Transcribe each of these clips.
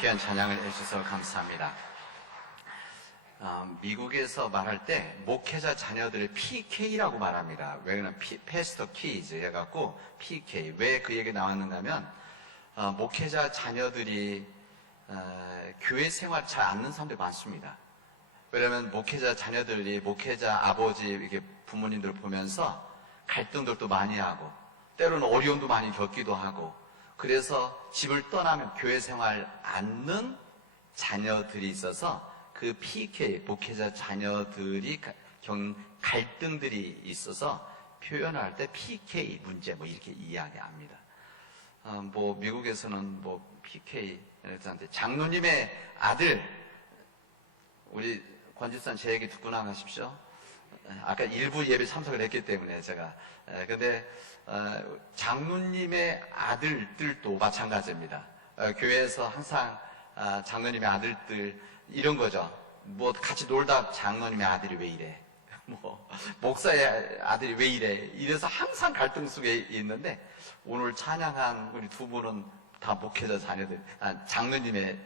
귀한 찬양을 해주셔서 감사합니다. 미국에서 말할 때 목회자 자녀들을 PK라고 말합니다. 왜냐면 패스터 키즈 해갖고 PK. 왜 그 얘기 나왔는가 하면 목회자 자녀들이 교회 생활 잘 안 하는 사람들이 많습니다. 왜냐면 목회자 자녀들이 목회자 아버지 이렇게 부모님들 보면서 갈등들도 많이 하고 때로는 어려움도 많이 겪기도 하고 그래서 집을 떠나면 교회 생활 않는 자녀들이 있어서 그 PK, 목회자 자녀들이 갈등들이 있어서 표현할 때 PK 문제 이렇게 이야기합니다. 미국에서는 PK, 장로님의 아들, 우리 권지선 제 얘기 듣고 나가십시오. 아까 일부 예배 참석을 했기 때문에 제가. 근데 장로님의 아들들도 마찬가지입니다. 교회에서 항상 장로님의 아들들 이런 거죠. 같이 놀다 장로님의 아들이 왜 이래? 목사의 아들이 왜 이래? 이래서 항상 갈등 속에 있는데 오늘 찬양한 우리 두 분은 다 목회자 자녀들, 장로님의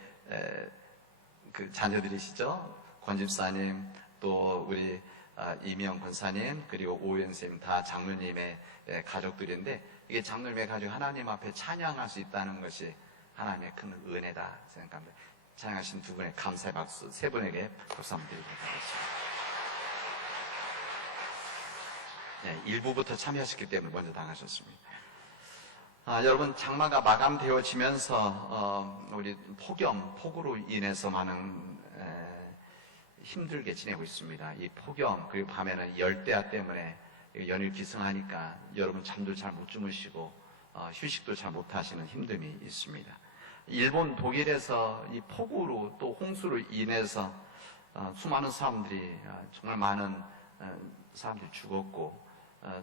그 자녀들이시죠. 권 집사님, 또 우리 이미영 권사님, 그리고 오현 선생님 다 장로님의 가족들인데 이게 장로님의 가족 하나님 앞에 찬양할 수 있다는 것이 하나님의 큰 은혜다 생각합니다. 찬양하신 두 분의 감사의 박수, 세 분에게 박수 한번 드리도록 하겠습니다. 1부부터 참여하셨기 때문에 먼저 당하셨습니다. 여러분, 장마가 마감되어지면서 우리 폭우로 인해서 많은 힘들게 지내고 있습니다. 이 폭염, 그리고 밤에는 열대야 때문에 연일 기승하니까 여러분 잠도 잘 못 주무시고 휴식도 잘 못 하시는 힘듦이 있습니다. 일본, 독일에서 이 폭우로 또 홍수로 인해서 수많은 사람들이 정말 많은 사람들이 죽었고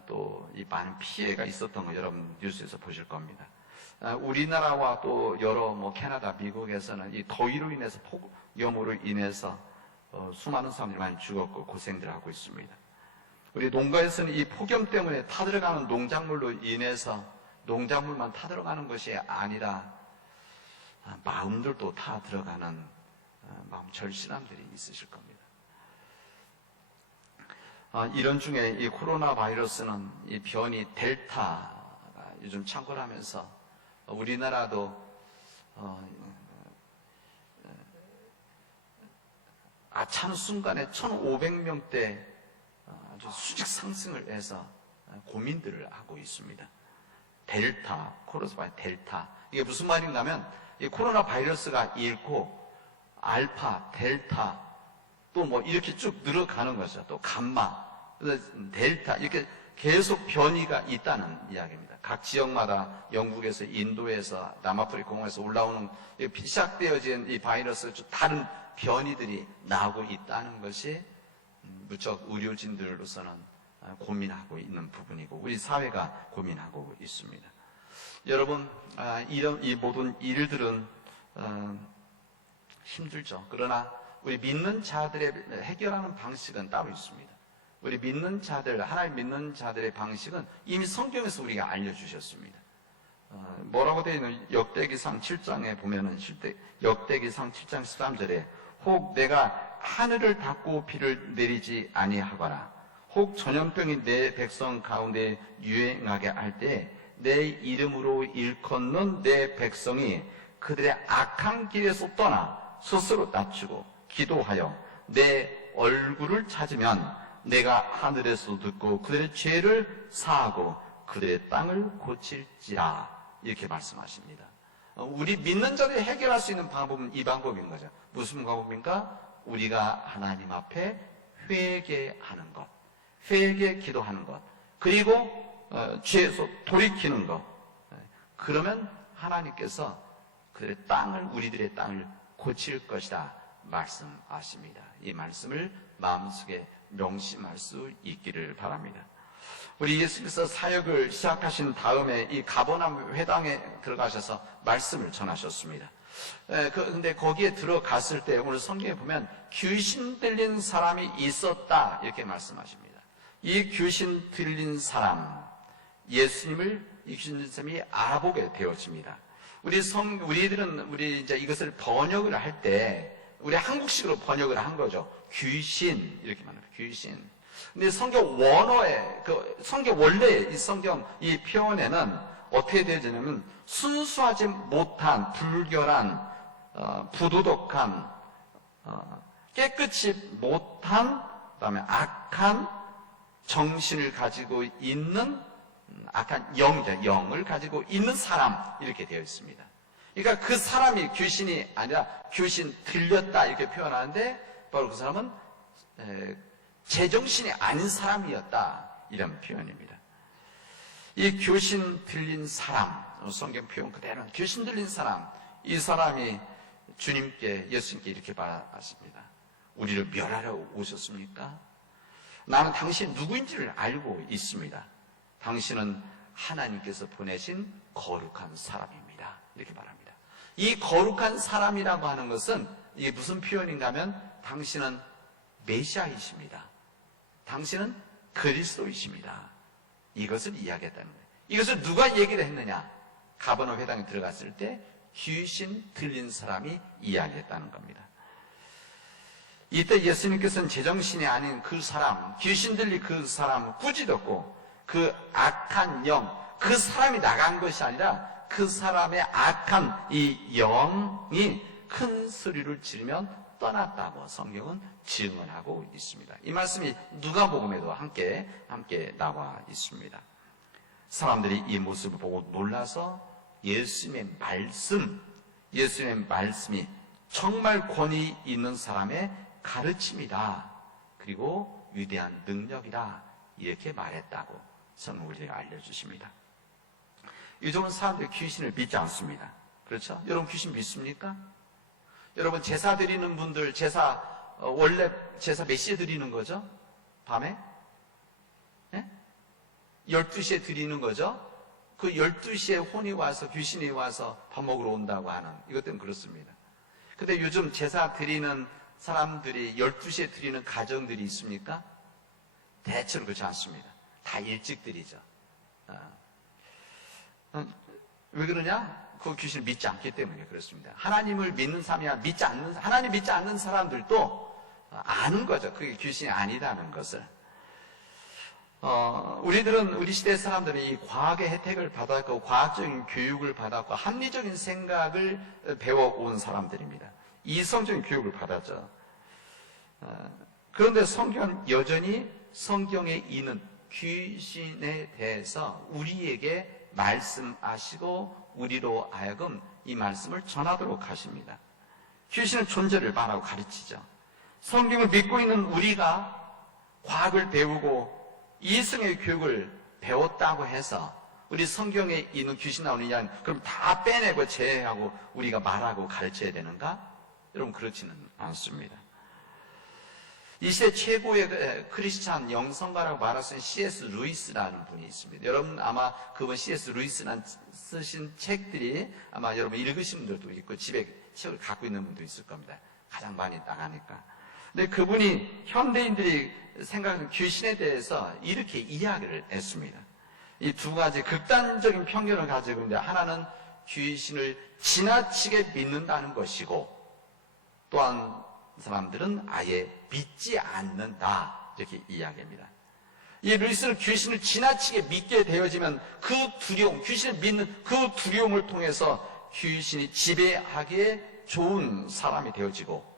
또 이 많은 피해가 있었던 거 여러분 뉴스에서 보실 겁니다. 우리나라와 또 여러 캐나다, 미국에서는 이 더위로 인해서 폭염으로 인해서 수많은 사람들이 많이 죽었고 고생들 하고 있습니다. 우리 농가에서는 이 폭염 때문에 타들어가는 농작물로 인해서 농작물만 타들어가는 것이 아니라 마음들도 타들어가는 마음 절실함들이 있으실 겁니다. 이런 중에 이 코로나 바이러스는 이 변이 델타가 요즘 창궐하면서 우리나라도 아차는 순간에 1,500명대 아주 수직 상승을 해서 고민들을 하고 있습니다. 델타, 코로나 델타. 이게 무슨 말인가 하면 이 코로나 바이러스가 잃고 알파, 델타 또 이렇게 쭉 늘어가는 것이죠. 또 감마, 델타 이렇게 계속 변이가 있다는 이야기입니다. 각 지역마다 영국에서, 인도에서, 남아프리카 공화에서 올라오는 시작되어진 이 바이러스 다른 변이들이 나오고 있다는 것이 무척 의료진들로서는 고민하고 있는 부분이고 우리 사회가 고민하고 있습니다. 여러분, 이 모든 일들은 힘들죠. 그러나 우리 믿는 자들의 해결하는 방식은 따로 있습니다. 우리 믿는 자들, 하나님 믿는 자들의 방식은 이미 성경에서 우리가 알려주셨습니다. 뭐라고 되어 있는 역대기상 7장에 보면은 역대기상 7장 13절에 혹 내가 하늘을 닫고 비를 내리지 아니하거나 혹 전염병이 내 백성 가운데 유행하게 할 때 내 이름으로 일컫는 내 백성이 그들의 악한 길에서 떠나 스스로 낮추고 기도하여 내 얼굴을 찾으면 내가 하늘에서 듣고 그들의 죄를 사하고 그들의 땅을 고칠지라 이렇게 말씀하십니다. 우리 믿는 자들이 해결할 수 있는 방법은 이 방법인 거죠. 무슨 방법입니까? 우리가 하나님 앞에 회개하는 것, 회개 기도하는 것, 그리고 죄에서 돌이키는 것. 그러면 하나님께서 그들의 땅을, 우리들의 땅을 고칠 것이다 말씀하십니다. 이 말씀을 마음속에 명심할 수 있기를 바랍니다. 우리 예수께서 사역을 시작하신 다음에 이 가버나움 회당에 들어가셔서 말씀을 전하셨습니다. 근데 거기에 들어갔을 때 오늘 성경에 보면 귀신 들린 사람이 있었다 이렇게 말씀하십니다. 이 귀신 들린 사람, 예수님을 이 귀신 들린 사람이 알아보게 되어집니다. 우리들은 이제 이것을 번역을 할 때, 우리 한국식으로 번역을 한 거죠. 귀신, 이렇게 말합니다. 귀신. 근데 성경 원어에, 성경 원래 이 성경 이 표현에는 어떻게 되어지냐면, 순수하지 못한, 불결한, 부도덕한, 깨끗이 못한, 그다음에 악한 정신을 가지고 있는, 악한 영을 가지고 있는 사람, 이렇게 되어 있습니다. 그러니까 그 사람이 귀신이 아니라 귀신 들렸다 이렇게 표현하는데, 바로 그 사람은 제정신이 아닌 사람이었다, 이런 표현입니다. 이 귀신 들린 사람, 성경 표현 그대로는 귀신 들린 사람, 이 사람이 주님께, 예수님께 이렇게 말하십니다. 우리를 멸하러 오셨습니까? 나는 당신 누구인지를 알고 있습니다. 당신은 하나님께서 보내신 거룩한 사람입니다. 이렇게 말합니다. 이 거룩한 사람이라고 하는 것은 이게 무슨 표현인가 하면, 당신은 메시아이십니다. 당신은 그리스도이십니다. 이것을 이야기했다는 거예요. 이것을 누가 얘기를 했느냐? 가버나움 회당에 들어갔을 때 귀신 들린 사람이 이야기했다는 겁니다. 이때 예수님께서는 제정신이 아닌 그 사람, 귀신 들린 그 사람 꾸짖었고, 그 악한 영, 그 사람이 나간 것이 아니라 그 사람의 악한 이 영이 큰 소리를 지르면 떠났다고 성경은 증언하고 있습니다. 이 말씀이 누가복음에도 함께 나와 있습니다. 사람들이 이 모습을 보고 놀라서 예수님의 말씀이 정말 권위 있는 사람의 가르침이다, 그리고 위대한 능력이다, 이렇게 말했다고 성경 우리에게 알려주십니다. 요즘은 사람들이 귀신을 믿지 않습니다. 그렇죠? 여러분 귀신 믿습니까? 여러분 제사 드리는 분들, 원래 제사 몇 시에 드리는 거죠? 밤에? 네? 12시에 드리는 거죠? 그 12시에 혼이 와서, 귀신이 와서 밥 먹으러 온다고 하는, 이것 때문에 그렇습니다. 근데 요즘 제사 드리는 사람들이 12시에 드리는 가정들이 있습니까? 대체로 그렇지 않습니다. 다 일찍 드리죠. 왜 그러냐? 그 귀신을 믿지 않기 때문에 그렇습니다. 하나님을 믿는 사람이야, 하나님 믿지 않는 사람들도 아는 거죠. 그게 귀신이 아니라는 것을. 우리 시대 사람들은 이 과학의 혜택을 받았고, 과학적인 교육을 받았고, 합리적인 생각을 배워온 사람들입니다. 이성적인 교육을 받았죠. 그런데 성경은 여전히 성경에 있는 귀신에 대해서 우리에게 말씀하시고, 우리로 하여금 이 말씀을 전하도록 하십니다. 귀신의 존재를 말하고 가르치죠. 성경을 믿고 있는 우리가 과학을 배우고 이성의 교육을 배웠다고 해서 우리 성경에 있는 귀신 나오는 이야기, 그럼 다 빼내고 제외하고 우리가 말하고 가르쳐야 되는가? 여러분 그렇지는 않습니다. 이 시대 최고의 크리스찬 영성가라고 말할 수 있는 C.S. 루이스라는 분이 있습니다. 여러분 아마 그분 C.S. 루이스란 쓰신 책들이 아마 여러분 읽으신 분들도 있고, 집에 책을 갖고 있는 분도 있을 겁니다. 가장 많이 나가니까. 근데 그분이 현대인들이 생각하는 귀신에 대해서 이렇게 이야기를 했습니다. 이 두 가지 극단적인 편견을 가지고 있는데, 하나는 귀신을 지나치게 믿는다는 것이고, 또한 사람들은 아예 믿지 않는다, 이렇게 이야기합니다. 이 루이스는 귀신을 지나치게 믿게 되어지면 그 두려움, 귀신을 믿는 그 두려움을 통해서 귀신이 지배하기에 좋은 사람이 되어지고,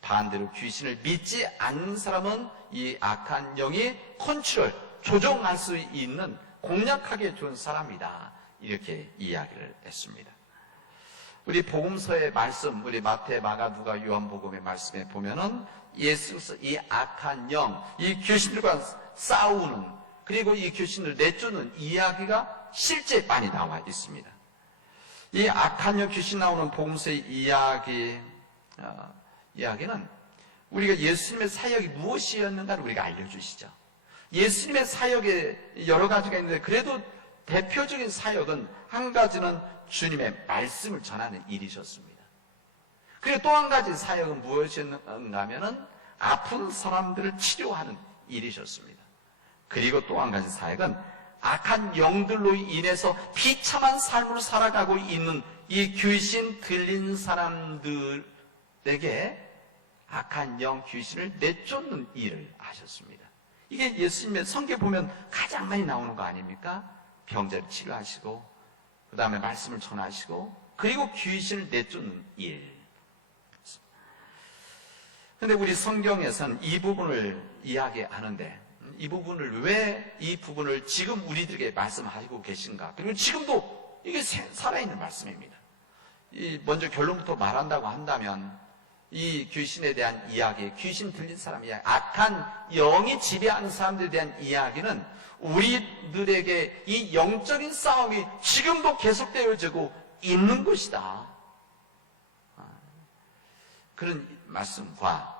반대로 귀신을 믿지 않는 사람은 이 악한 영이 조종할 수 있는, 공략하기에 좋은 사람이다, 이렇게 이야기를 했습니다. 우리 복음서의 말씀, 우리 마태, 마가, 누가, 요한복음의 말씀에 보면은 예수께서 이 악한 영, 이 귀신들과 싸우는, 그리고 이 귀신을 내쫓는 이야기가 실제 많이 나와 있습니다. 이 악한 영, 귀신 나오는 복음서의 이야기는 우리가 예수님의 사역이 무엇이었는가를 우리가 알려주시죠. 예수님의 사역에 여러 가지가 있는데, 그래도 대표적인 사역은 한 가지는 주님의 말씀을 전하는 일이셨습니다. 그리고 또 한 가지 사역은 무엇이었는가 하면은 아픈 사람들을 치료하는 일이셨습니다. 그리고 또 한 가지 사역은 악한 영들로 인해서 비참한 삶을 살아가고 있는 이 귀신 들린 사람들에게 악한 영 귀신을 내쫓는 일을 하셨습니다. 이게 예수님의 성경에 보면 가장 많이 나오는 거 아닙니까? 병자를 치료하시고 그 다음에 말씀을 전하시고 그리고 귀신을 내쫓는 일. 근데 우리 성경에서는 이 부분을 이야기하는데 이 부분을 왜 이 부분을 지금 우리들에게 말씀하시고 계신가? 그리고 지금도 이게 살아있는 말씀입니다. 먼저 결론부터 말한다고 한다면 이 귀신에 대한 이야기, 귀신 들린 사람 이야기, 악한 영이 지배하는 사람들에 대한 이야기는 우리들에게 이 영적인 싸움이 지금도 계속되어지고 있는 것이다. 그런 말씀과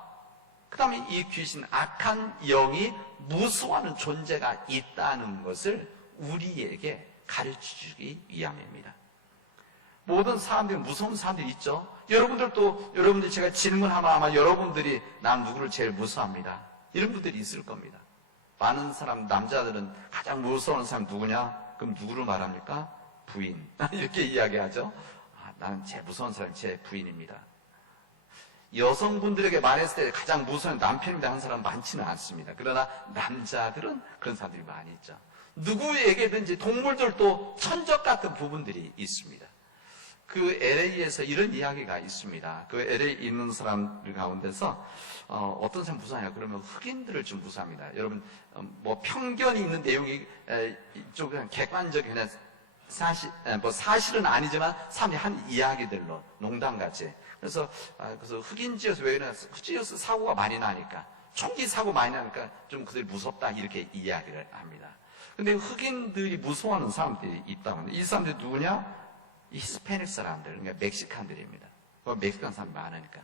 그 다음에 이 귀신, 악한 영이 무서워하는 존재가 있다는 것을 우리에게 가르쳐주기 위함입니다. 모든 사람들이 무서운 사람들이 있죠. 여러분들 제가 질문하면 아마 여러분들이 난 누구를 제일 무서워합니다. 이런 분들이 있을 겁니다. 많은 사람, 남자들은 가장 무서운 사람 누구냐? 그럼 누구를 말합니까? 부인. 이렇게 이야기하죠. 나는 제일 무서운 사람이 제 부인입니다. 여성분들에게 말했을 때 가장 무서운 남편입니다 하는 사람 많지는 않습니다. 그러나 남자들은 그런 사람들이 많이 있죠. 누구에게든지 동물들도 천적 같은 부분들이 있습니다. 그 LA에서 이런 이야기가 있습니다. 그 LA에 있는 사람들 가운데서 어떤 사람 무서워해요? 그러면 흑인들을 좀 무서워합니다. 여러분 뭐 편견이 있는 내용이 좀 그냥 객관적인 그냥 사실은 아니지만 사람들이 한 이야기들로 농담같이. 그래서 흑인 지역에서 왜 그러냐? 흑인 지역에서 사고가 많이 나니까 총기 사고 많이 나니까 좀 그들이 무섭다 이렇게 이야기를 합니다. 근데 흑인들이 무서워하는 사람들이 있다고 합니다. 이 사람들이 누구냐? 이 히스패닉 사람들, 그러니까 멕시칸들입니다. 멕시칸 사람이 많으니까.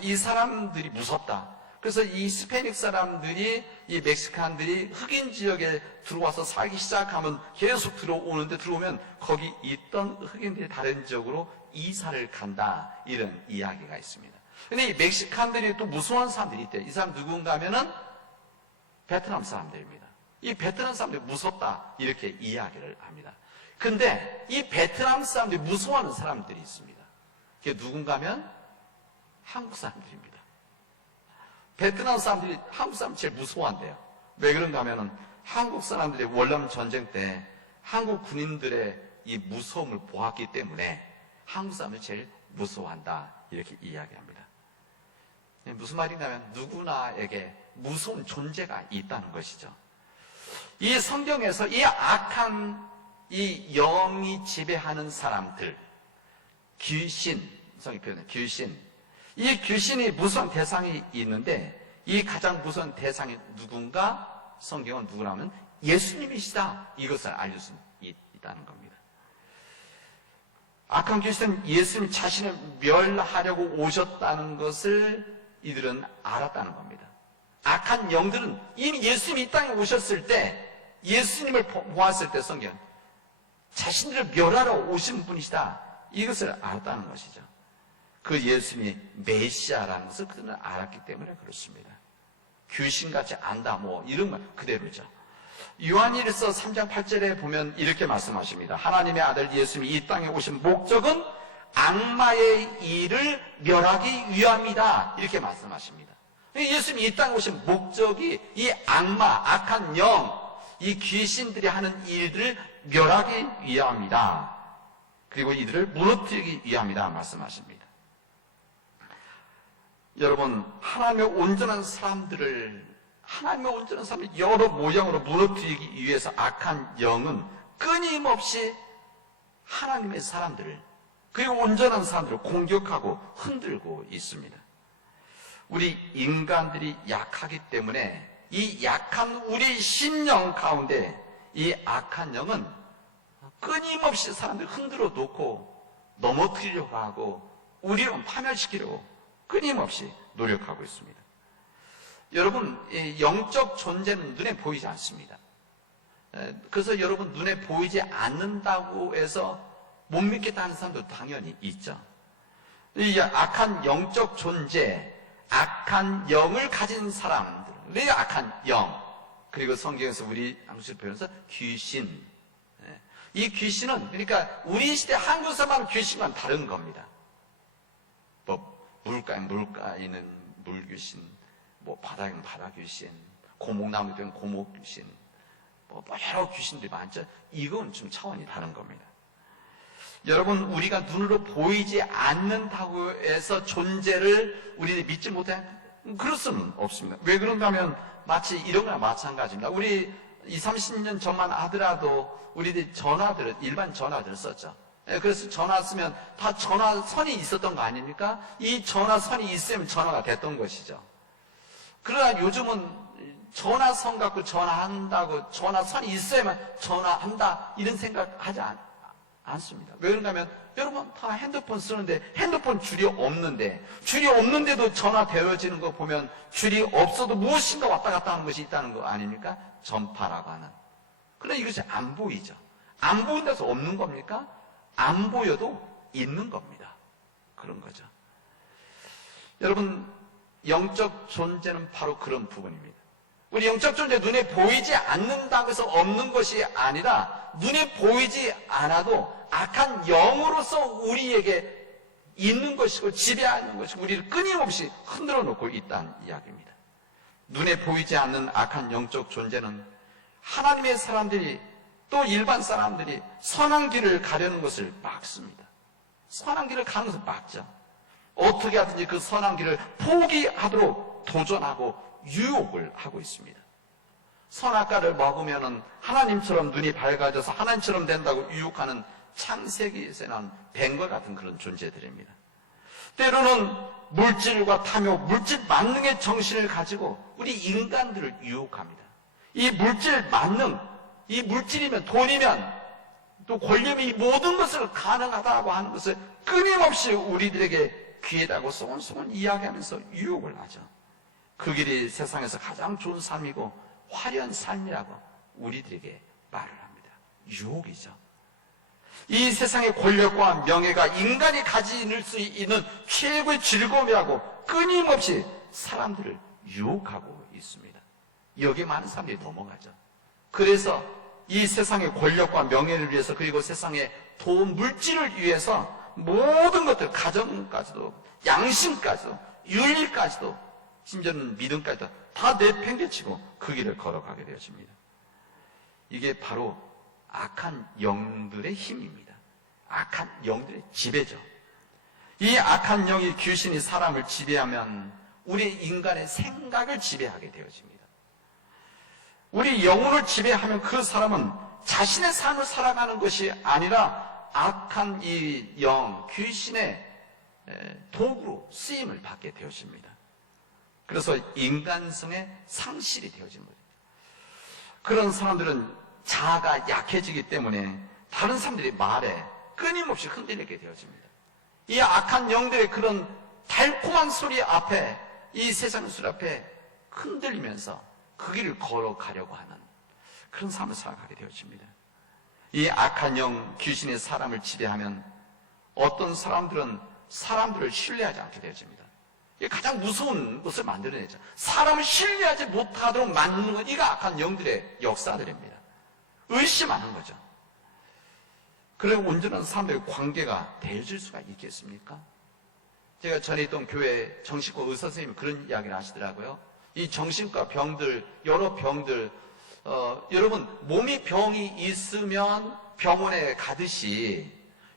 이 사람들이 무섭다. 그래서 이 히스패닉 사람들이, 이 멕시칸들이 흑인 지역에 들어와서 살기 시작하면 계속 들어오면 거기 있던 흑인들이 다른 지역으로 이사를 간다. 이런 이야기가 있습니다. 근데 이 멕시칸들이 또 무서워하는 사람들이 있대요. 이 사람 누군가 하면은 베트남 사람들입니다. 이 베트남 사람들이 무섭다. 이렇게 이야기를 합니다. 근데 이 베트남 사람들이 무서워하는 사람들이 있습니다. 그게 누군가 하면 한국 사람들입니다. 베트남 사람들이 한국 사람 제일 무서워한대요. 왜 그런가 하면은 한국 사람들이 월남 전쟁 때 한국 군인들의 이 무서움을 보았기 때문에 한국 사람을 제일 무서워한다. 이렇게 이야기합니다. 무슨 말인가 하면 누구나에게 무서운 존재가 있다는 것이죠. 이 성경에서 이 악한 이 영이 지배하는 사람들, 귀신, 성이 표현해 귀신. 이 귀신이 무서운 대상이 있는데 이 가장 무서운 대상이 누군가? 성경은 누구라면 예수님이시다. 이것을 알릴 수 있다는 겁니다. 악한 귀신은 예수님 자신을 멸하려고 오셨다는 것을 이들은 알았다는 겁니다. 악한 영들은 이미 예수님이 이 땅에 오셨을 때 예수님을 보았을 때 성경 자신들을 멸하러 오신 분이시다. 이것을 알았다는 것이죠. 그 예수님이 메시아라는 것을 그들은 알았기 때문에 그렇습니다. 귀신같이 안다 뭐 이런 말 그대로죠. 요한일서 3장 8절에 보면 이렇게 말씀하십니다. 하나님의 아들 예수님이 이 땅에 오신 목적은 악마의 일을 멸하기 위함이다. 이렇게 말씀하십니다. 예수님이 이 땅에 오신 목적이 이 악마, 악한 영, 이 귀신들이 하는 일들을 멸하기 위함이다. 그리고 이들을 무너뜨리기 위함이다 말씀하십니다. 여러분, 하나님의 온전한 사람들을 여러 모양으로 무너뜨리기 위해서 악한 영은 끊임없이 하나님의 사람들을 그리고 온전한 사람들을 공격하고 흔들고 있습니다. 우리 인간들이 약하기 때문에 이 약한 우리 심령 가운데 이 악한 영은 끊임없이 사람들을 흔들어 놓고 넘어뜨리려고 하고 우리를 파멸시키려고 끊임없이 노력하고 있습니다. 여러분, 영적 존재는 눈에 보이지 않습니다. 그래서 여러분 눈에 보이지 않는다고 해서 못 믿겠다 하는 사람도 당연히 있죠. 이 악한 영적 존재, 악한 영을 가진 사람들, 악한 영, 그리고 성경에서 우리 한국식 표현에서 귀신. 이 귀신은 그러니까 우리 시대 한국에서 말하는 귀신과는 다른 겁니다. 물가에 있는 물귀신, 바다에는 바다 귀신, 고목나무에 있는 고목 귀신, 여러 귀신들이 많죠. 이건 좀 차원이 다른 겁니다. 여러분, 우리가 눈으로 보이지 않는다고 해서 존재를 우리들이 믿지 못해? 그럴 수는 없습니다. 왜 그런가 하면 마치 이런 거나 마찬가지입니다. 우리 20, 30년 전만 하더라도 우리들이 전화들을, 일반 전화들을 썼죠. 그래서 전화 쓰면 다 전화선이 있었던 거 아닙니까? 이 전화선이 있으면 전화가 됐던 것이죠. 그러나 요즘은 전화선 갖고 전화한다고, 전화선이 있어야만 전화한다, 이런 생각하지 않습니다. 왜 그런가 하면 여러분 다 핸드폰 쓰는데 핸드폰 줄이 없는데도 전화 되어지는 거 보면 줄이 없어도 무엇인가 왔다 갔다 하는 것이 있다는 거 아닙니까? 전파라고 하는. 그러나 이것이 안 보이죠. 안 보인다서 없는 겁니까? 안 보여도 있는 겁니다. 그런 거죠. 여러분, 영적 존재는 바로 그런 부분입니다. 우리 영적 존재 눈에 보이지 않는다고 해서 없는 것이 아니라 눈에 보이지 않아도 악한 영으로서 우리에게 있는 것이고 지배하는 것이고 우리를 끊임없이 흔들어 놓고 있다는 이야기입니다. 눈에 보이지 않는 악한 영적 존재는 하나님의 사람들이 또 일반 사람들이 선한 길을 가려는 것을 막습니다. 선한 길을 가는 것을 막죠. 어떻게 하든지 그 선한 길을 포기하도록 도전하고 유혹을 하고 있습니다. 선악과를 먹으면 하나님처럼 눈이 밝아져서 하나님처럼 된다고 유혹하는 창세기에서 난 뱀과 같은 그런 존재들입니다. 때로는 물질과 탐욕, 물질 만능의 정신을 가지고 우리 인간들을 유혹합니다. 이 물질 만능, 이 물질이면 돈이면 또 권력이 이 모든 것을 가능하다고 하는 것을 끊임없이 우리들에게 귀에다고 소곤소곤 이야기하면서 유혹을 하죠. 그 길이 세상에서 가장 좋은 삶이고 화려한 삶이라고 우리들에게 말을 합니다. 유혹이죠. 이 세상의 권력과 명예가 인간이 가질 수 있는 최고의 즐거움이라고 끊임없이 사람들을 유혹하고 있습니다. 여기에 많은 사람들이 넘어가죠. 그래서 이 세상의 권력과 명예를 위해서 그리고 세상의 돈, 물질을 위해서 모든 것들, 가정까지도, 양심까지도, 윤리까지도, 심지어는 믿음까지도 다 내팽개치고 그 길을 걸어가게 되어집니다. 이게 바로 악한 영들의 힘입니다. 악한 영들의 지배죠. 이 악한 영이 귀신이 사람을 지배하면 우리 인간의 생각을 지배하게 되어집니다. 우리 영혼을 지배하면 그 사람은 자신의 삶을 살아가는 것이 아니라 악한 이 영, 귀신의 도구로 쓰임을 받게 되어집니다. 그래서 인간성의 상실이 되어진 거죠. 그런 사람들은 자아가 약해지기 때문에 다른 사람들의 말에 끊임없이 흔들리게 되어집니다. 이 악한 영들의 그런 달콤한 소리 앞에, 이 세상의 소리 앞에 흔들리면서 그 길을 걸어가려고 하는 그런 삶을 살아가게 되어집니다. 이 악한 영, 귀신의 사람을 지배하면 어떤 사람들은 사람들을 신뢰하지 않게 되어집니다. 이게 가장 무서운 것을 만들어내죠. 사람을 신뢰하지 못하도록 만드는 건 이가 악한 영들의 역사들입니다. 의심하는 거죠. 그래 온전한 사람들의 관계가 되어질 수가 있겠습니까? 제가 전에 있던 교회 정신과 의사 선생님이 그런 이야기를 하시더라고요. 이 정신과 병들, 여러 병들, 여러분 몸이 병이 있으면 병원에 가듯이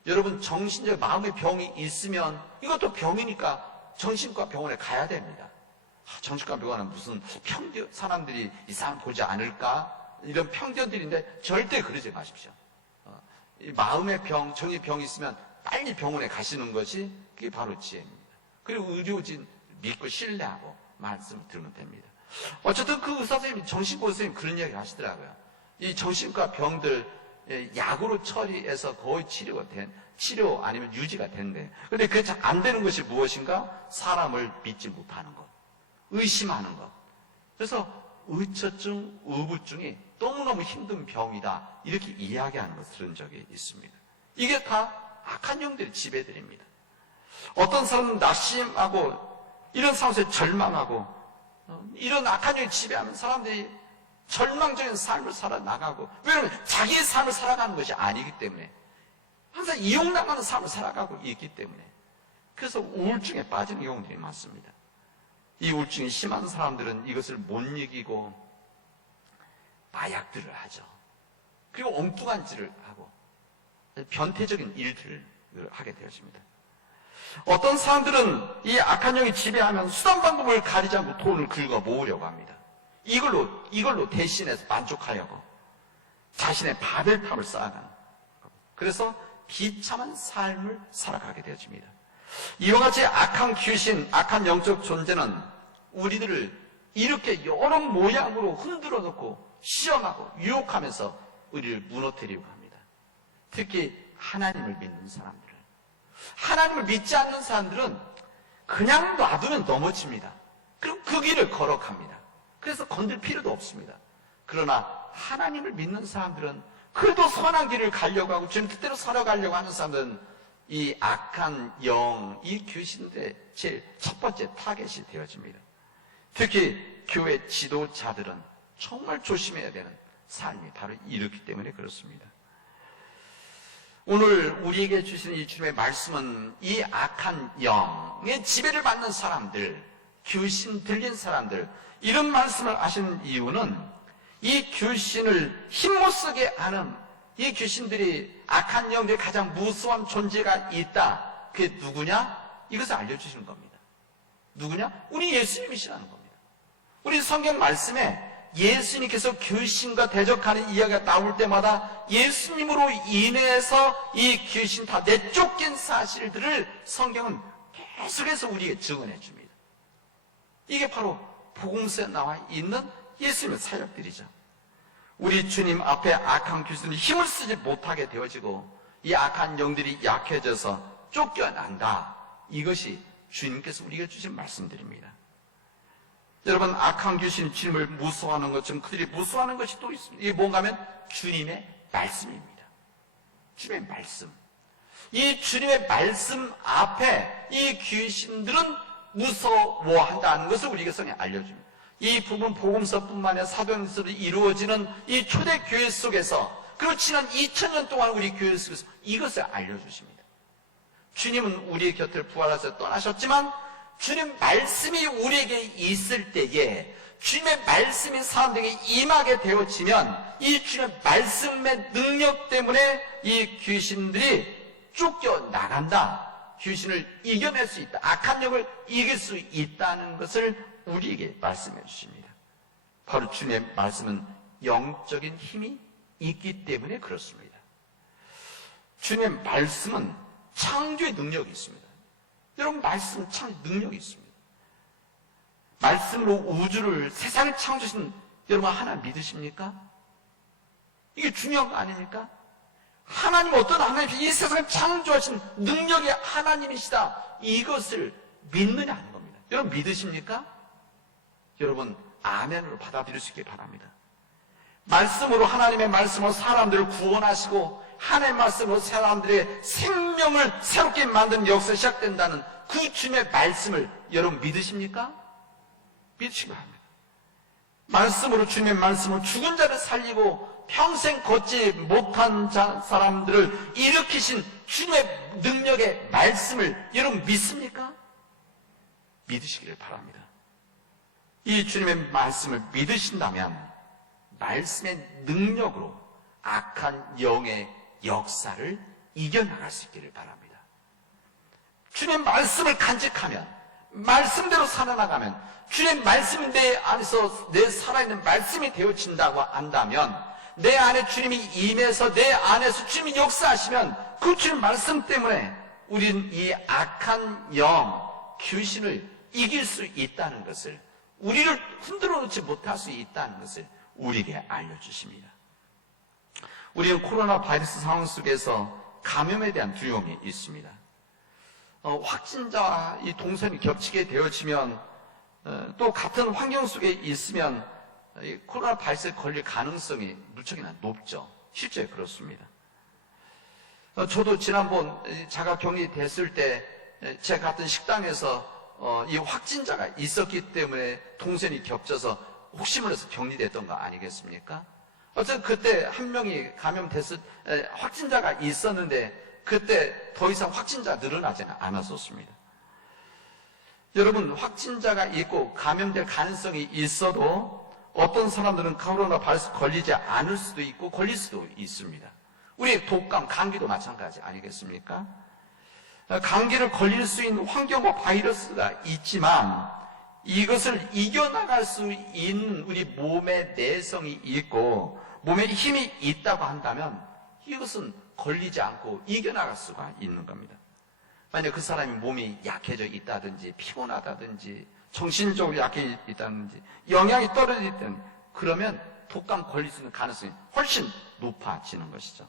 여러분 정신적 마음의 병이 있으면 이것도 병이니까 정신과 병원에 가야 됩니다. 정신과 병원은 무슨 편견, 사람들이 이상 보지 않을까? 이런 편견들인데 절대 그러지 마십시오. 이 마음의 병, 정신의 병이 있으면 빨리 병원에 가시는 것이 그게 바로 지혜입니다. 그리고 의료진 믿고 신뢰하고 말씀을 들으면 됩니다. 어쨌든 그 의사 선생님이 정신과 선생님이 그런 이야기를 하시더라고요. 이 정신과 병들 약으로 처리해서 거의 치료 아니면 유지가 된대. 그런데 그게 잘 안 되는 것이 무엇인가? 사람을 믿지 못하는 것, 의심하는 것. 그래서 의처증, 의부증이 너무너무 힘든 병이다 이렇게 이야기하는 것을 들은 적이 있습니다. 이게 다 악한 영들의 지배들입니다. 어떤 사람은 낙심하고 이런 상황에서 절망하고 이런 악한 영이 지배하면 사람들이 절망적인 삶을 살아나가고, 왜냐하면 자기의 삶을 살아가는 것이 아니기 때문에, 항상 이용당하는 삶을 살아가고 있기 때문에, 그래서 우울증에 빠지는 경우들이 많습니다. 이 우울증이 심한 사람들은 이것을 못 이기고 마약들을 하죠. 그리고 엉뚱한 짓을 하고 변태적인 일들을 하게 되어집니다. 어떤 사람들은 이 악한 영이 지배하면 수단 방법을 가리지 않고 돈을 긁어 모으려고 합니다. 이걸로 대신해서 만족하려고 자신의 바벨탑을 쌓아가는, 그래서 비참한 삶을 살아가게 되어집니다. 이와 같이 악한 귀신, 악한 영적 존재는 우리들을 이렇게 여러 모양으로 흔들어 놓고 시험하고 유혹하면서 우리를 무너뜨리려고 합니다. 특히 하나님을 믿는 사람들은, 하나님을 믿지 않는 사람들은 그냥 놔두면 넘어집니다. 그리고 그 길을 걸어갑니다. 그래서 건들 필요도 없습니다. 그러나 하나님을 믿는 사람들은 그래도 선한 길을 가려고 하고 주님 뜻대로 살아가려고 하는 사람들은 이 악한 영, 이 귀신들의 제일 첫 번째 타겟이 되어집니다. 특히 교회 지도자들은 정말 조심해야 되는 삶이 바로 이렇기 때문에 그렇습니다. 오늘 우리에게 주시는 이 주님의 말씀은 이 악한 영의 지배를 받는 사람들, 귀신 들린 사람들, 이런 말씀을 하시는 이유는 이 귀신을 힘못 쓰게 하는, 이 귀신들이 악한 영들이 가장 무서운 존재가 있다. 그게 누구냐? 이것을 알려주시는 겁니다. 누구냐? 우리 예수님이시라는 겁니다. 우리 성경 말씀에 예수님께서 귀신과 대적하는 이야기가 나올 때마다 예수님으로 인해서 이 귀신 다 내쫓긴 사실들을 성경은 계속해서 우리에게 증언해 줍니다. 이게 바로 복음서에 나와 있는 예수님의 사역들이죠. 우리 주님 앞에 악한 귀신이 힘을 쓰지 못하게 되어지고 이 악한 영들이 약해져서 쫓겨난다. 이것이 주님께서 우리에게 주신 말씀들입니다. 여러분, 악한 귀신이 주님을 무서워하는 것처럼 그들이 무서워하는 것이 또 있습니다. 이게 뭔가 하면 주님의 말씀입니다. 주님의 말씀. 이 주님의 말씀 앞에 이 귀신들은 무서워한다는 것을 우리에게 성경에 알려줍니다. 이 부분 복음서뿐만 아니라 사도행전으로 이루어지는 이 초대교회 속에서, 그리고 지난 2000년 동안 우리 교회 속에서 이것을 알려주십니다. 주님은 우리의 곁을 부활하셔서 떠나셨지만 주님 말씀이 우리에게 있을 때에, 주님의 말씀이 사람들에게 임하게 되어지면 이 주님의 말씀의 능력 때문에 이 귀신들이 쫓겨나간다. 귀신을 이겨낼 수 있다. 악한 영을 이길 수 있다는 것을 우리에게 말씀해 주십니다. 바로 주님의 말씀은 영적인 힘이 있기 때문에 그렇습니다. 주님의 말씀은 창조의 능력이 있습니다. 여러분, 말씀은 창조 능력이 있습니다. 말씀으로 우주를, 세상을 창조하신 여러분 하나님 믿으십니까? 이게 중요한 거 아닙니까? 하나님, 어떤 하나님이 이 세상을 창조하신 능력의 하나님이시다. 이것을 믿느냐 하는 겁니다. 여러분 믿으십니까? 여러분 아멘으로 받아들일 수 있길 바랍니다. 말씀으로, 하나님의 말씀으로 사람들을 구원하시고 하나님의 말씀으로 사람들의 생명을 새롭게 만드는 역사가 시작된다는 그 주님의 말씀을 여러분 믿으십니까? 믿으시기 바랍니다. 말씀으로, 주님의 말씀으로 죽은 자를 살리고 평생 걷지 못한 사람들을 일으키신 주님의 능력의 말씀을 여러분 믿습니까? 믿으시기를 바랍니다. 이 주님의 말씀을 믿으신다면 말씀의 능력으로 악한 영의 역사를 이겨나갈 수 있기를 바랍니다. 주님의 말씀을 간직하면, 말씀대로 살아나가면, 주님의 말씀이 내 안에서 내 살아있는 말씀이 되어진다고 한다면, 내 안에 주님이 임해서 내 안에서 주님이 역사하시면 그 주님 말씀 때문에 우리는 이 악한 영, 귀신을 이길 수 있다는 것을, 우리를 흔들어 놓지 못할 수 있다는 것을 우리에게 알려주십니다. 우리는 코로나 바이러스 상황 속에서 감염에 대한 두려움이 있습니다. 확진자와 이 동선이 겹치게 되어지면, 또 같은 환경 속에 있으면 코로나 바이러스에 걸릴 가능성이 무척이나 높죠. 실제 그렇습니다. 저도 지난번 자가격리 됐을 때 제가 갔던 식당에서 이 확진자가 있었기 때문에 동선이 겹쳐서 혹시 몰라서 격리됐던 거 아니겠습니까? 어쨌든 그때 한 명이 확진자가 있었는데 그때 더 이상 확진자 늘어나지는 않았었습니다. 여러분, 확진자가 있고 감염될 가능성이 있어도 어떤 사람들은 코로나 바이러스 걸리지 않을 수도 있고 걸릴 수도 있습니다. 우리 독감, 감기도 마찬가지 아니겠습니까? 감기를 걸릴 수 있는 환경과 바이러스가 있지만 이것을 이겨나갈 수 있는 우리 몸의 내성이 있고 몸에 힘이 있다고 한다면 이것은 걸리지 않고 이겨나갈 수가 있는 겁니다. 만약 그 사람이 몸이 약해져 있다든지 피곤하다든지 정신적으로 약해져 있다든지 영양이 떨어져 있다든지 그러면 독감 걸릴 수 있는 가능성이 훨씬 높아지는 것이죠.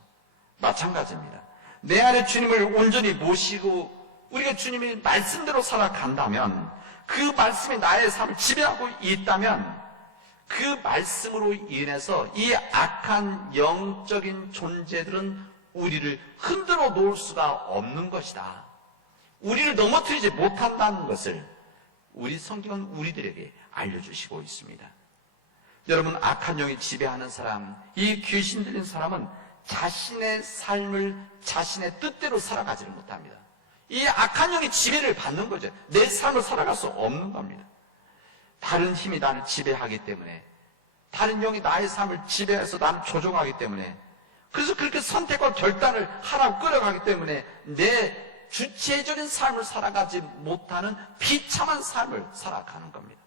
마찬가지입니다. 내 안에 주님을 온전히 모시고 우리가 주님의 말씀대로 살아간다면 그 말씀이 나의 삶을 지배하고 있다면 그 말씀으로 인해서 이 악한 영적인 존재들은 우리를 흔들어 놓을 수가 없는 것이다. 우리를 넘어뜨리지 못한다는 것을 우리 성경은 우리들에게 알려주시고 있습니다. 여러분, 악한 영이 지배하는 사람, 이 귀신 들린 사람은 자신의 삶을 자신의 뜻대로 살아가지를 못합니다. 이 악한 영이 지배를 받는 거죠. 내 삶을 살아갈 수 없는 겁니다. 다른 힘이 나를 지배하기 때문에, 다른 영이 나의 삶을 지배해서 나를 조종하기 때문에, 그래서 그렇게 선택과 결단을 하라고 끌어가기 때문에 내 주체적인 삶을 살아가지 못하는 비참한 삶을 살아가는 겁니다.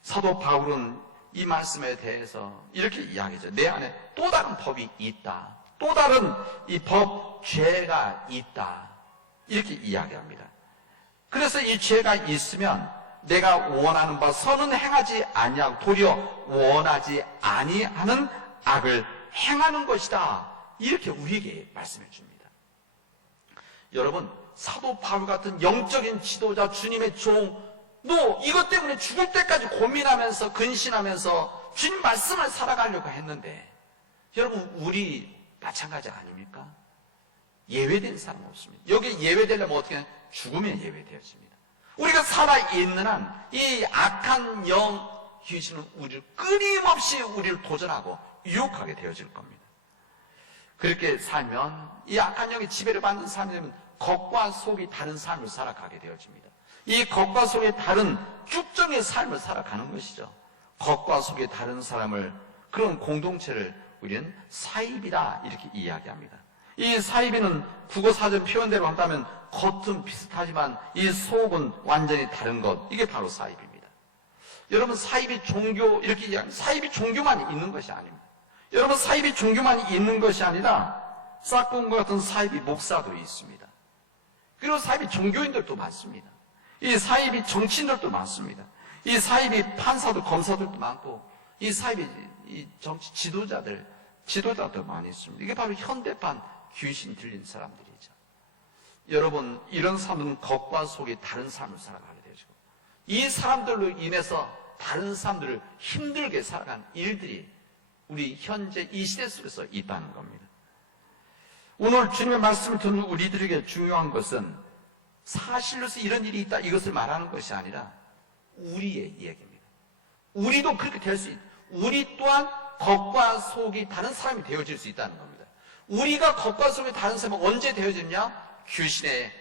사도 바울은 이 말씀에 대해서 이렇게 이야기하죠. 내 안에 또 다른 법이 있다. 또 다른 이 법, 죄가 있다. 이렇게 이야기합니다. 그래서 이 죄가 있으면 내가 원하는 바 선은 행하지 아니하고 도리어 원하지 아니하는 악을 행하는 것이다. 이렇게 우리에게 말씀해 줍니다. 여러분, 사도 바울 같은 영적인 지도자, 주님의 종, 너 이것 때문에 죽을 때까지 고민하면서 근신하면서 주님 말씀을 살아가려고 했는데 여러분, 우리 마찬가지 아닙니까? 예외된 사람 없습니다. 여기 예외되려면 어떻게 하냐? 죽으면 예외되어집니다. 우리가 살아있는 한 이 악한 영 귀신은 우리를 끊임없이 우리를 도전하고 유혹하게 되어질 겁니다. 그렇게 살면 이 악한 영의 지배를 받는 사람이 되면 겉과 속이 다른 삶을 살아가게 되어집니다. 이 겉과 속이 다른 쭉정의 삶을 살아가는 것이죠. 겉과 속이 다른 사람을, 그런 공동체를 우리는 사입이다 이렇게 이야기합니다. 이 사입이는 국어사전 표현대로 한다면 겉은 비슷하지만 이 속은 완전히 다른 것, 이게 바로 사입입니다. 여러분, 사입이 종교 이렇게 이야기합니다. 사입이 종교만 있는 것이 아닙니다. 여러분, 사입이 종교만 있는 것이 아니라 싹공과 같은 사입이 목사도 있습니다. 그리고 사입이 종교인들도 많습니다. 이 사입이 정치인들도 많습니다. 이 사입이 판사도 검사들도 많고 이 사입이 이 정치 지도자들 많이 있습니다. 이게 바로 현대판 귀신 들린 사람들이죠. 여러분, 이런 사람들은 겉과 속이 다른 삶을 살아가게 되죠. 이 사람들로 인해서 다른 사람들을 힘들게 살아가는 일들이 우리 현재 이 시대 속에서 있다는 겁니다. 오늘 주님의 말씀을 듣는 우리들에게 중요한 것은 사실로서 이런 일이 있다 이것을 말하는 것이 아니라 우리의 이야기입니다. 우리도 그렇게 될 수 있다. 우리 또한 겉과 속이 다른 사람이 되어질 수 있다는 겁니다. 우리가 겉과 속이 다른 사람은 언제 되어지냐? 귀신의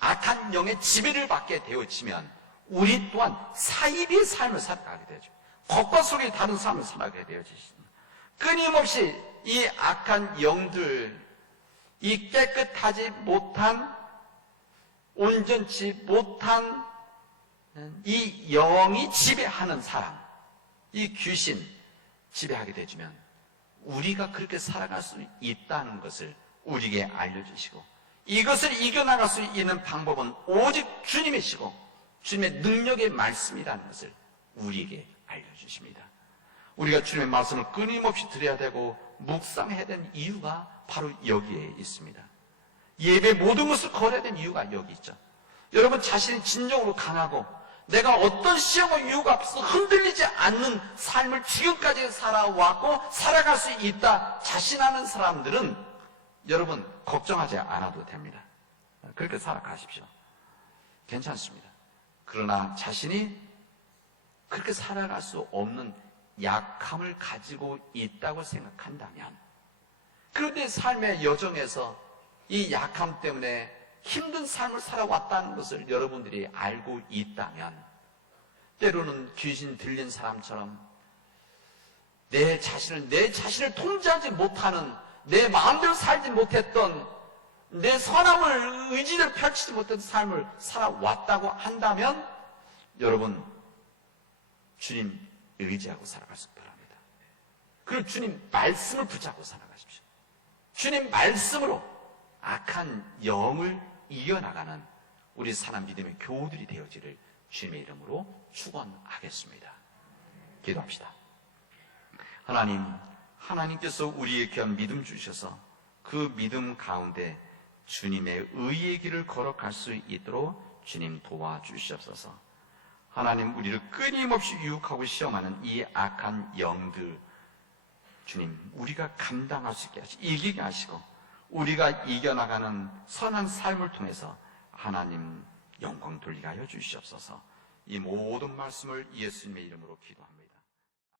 악한 영의 지배를 받게 되어지면 우리 또한 사입의 삶을 살아가게 되죠. 겉과 속이 다른 삶을 살아가게 되어지십니다. 끊임없이 이 악한 영들, 이 깨끗하지 못한, 온전치 못한 이 영이 지배하는 사람, 이 귀신 지배하게 되지면 우리가 그렇게 살아갈 수 있다는 것을 우리에게 알려주시고, 이것을 이겨나갈 수 있는 방법은 오직 주님이시고 주님의 능력의 말씀이라는 것을 우리에게 알려주십니다. 우리가 주님의 말씀을 끊임없이 드려야 되고 묵상해야 되는 이유가 바로 여기에 있습니다. 예배 모든 것을 걸어야 되는 이유가 여기 있죠. 여러분, 자신이 진정으로 강하고 내가 어떤 시험과 유혹 앞에서 흔들리지 않는 삶을 지금까지 살아왔고 살아갈 수 있다 자신하는 사람들은 여러분 걱정하지 않아도 됩니다. 그렇게 살아가십시오. 괜찮습니다. 그러나 자신이 그렇게 살아갈 수 없는 약함을 가지고 있다고 생각한다면, 그런데 삶의 여정에서 이 약함 때문에 힘든 삶을 살아왔다는 것을 여러분들이 알고 있다면, 때로는 귀신 들린 사람처럼 내 자신을 통제하지 못하는, 내 마음대로 살지 못했던, 내 선함을, 의지를 펼치지 못했던 삶을 살아왔다고 한다면, 여러분, 주님 의지하고 살아가시기 바랍니다. 그리고 주님 말씀을 붙잡고 살아가십시오. 주님 말씀으로 악한 영을 이겨나가는 우리 사람 믿음의 교우들이 되어지를 주님의 이름으로 축원하겠습니다. 기도합시다. 하나님께서 우리에게 믿음 주셔서 그 믿음 가운데 주님의 의의 길을 걸어갈 수 있도록 주님 도와주시옵소서. 하나님, 우리를 끊임없이 유혹하고 시험하는 이 악한 영들, 주님, 우리가 감당할 수 있게 하시고 이기게 하시고 우리가 이겨나가는 선한 삶을 통해서 하나님 영광 돌리게 하여 주시옵소서. 이 모든 말씀을 예수님의 이름으로 기도합니다.